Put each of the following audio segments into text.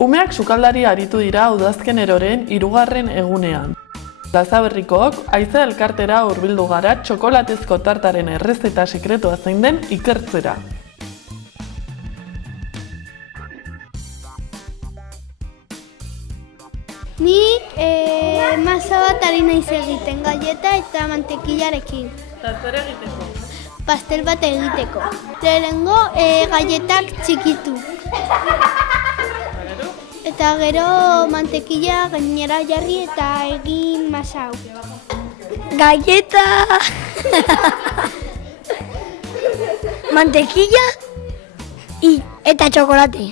Umeak sukaldari aritu dira udazken eroren 3. egunean. Lazaberrikook haize elkartera hurbildu gara txokolatezko tartaren errezeta sekretua zein den ikertzera. Nik masa bat ari naiz egiten, galleta eta mantekillarekin. Eta zer egiteko? Pastel bat egiteko. Lehenengo galletak txikitu. Eta gero mantekilla gainera jarri eta egin masa hau. Galleta, mantequilla eta txokolate.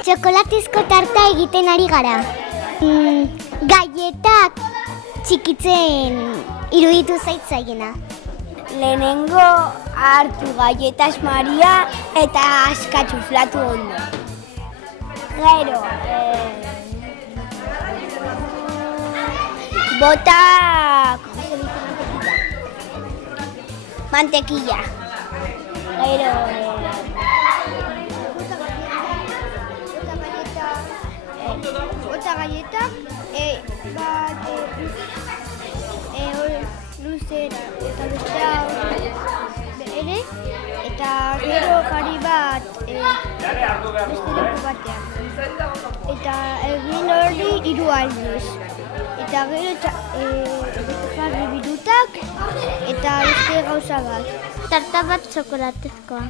Txokolatezko tarta egiten ari gara. Galletak txikitzen iruditu zaitzaiena. Lehenengo hartu galletas Maria eta askatxuflatu ondo. Gero, bota mantequilla. Gero, Bota galletak bat luzera eta bestea ere eta gero jarri bat beste leku batean. Eta egin hori 3 aldez. Eta gero jarri birutak eta beste gauza bat. Tarta bat txokolatezkoa.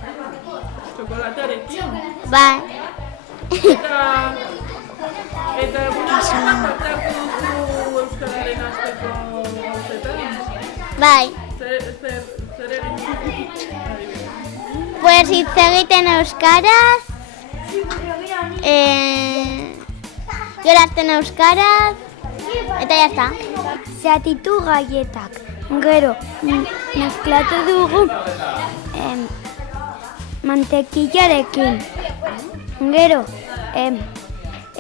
Txokolatearekin? Bai. Eta egunean parte hartu duzu Euskararen hasteko gauzetan? Bai. Zer egin? Pues hitz egiten euskaraz, jolasten euskaraz, eta jazta. zehatitu galletak. Gero, mezklatu dugu mantekillarekin. Gero,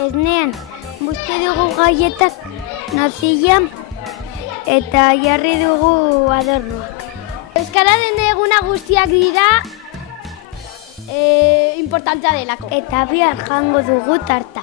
esnean busti dugu galletak nozillan eta jarri dugu adornoak. Euskararen eguna guztiak dira importantea delako. Eta bihar jango dugu tarta.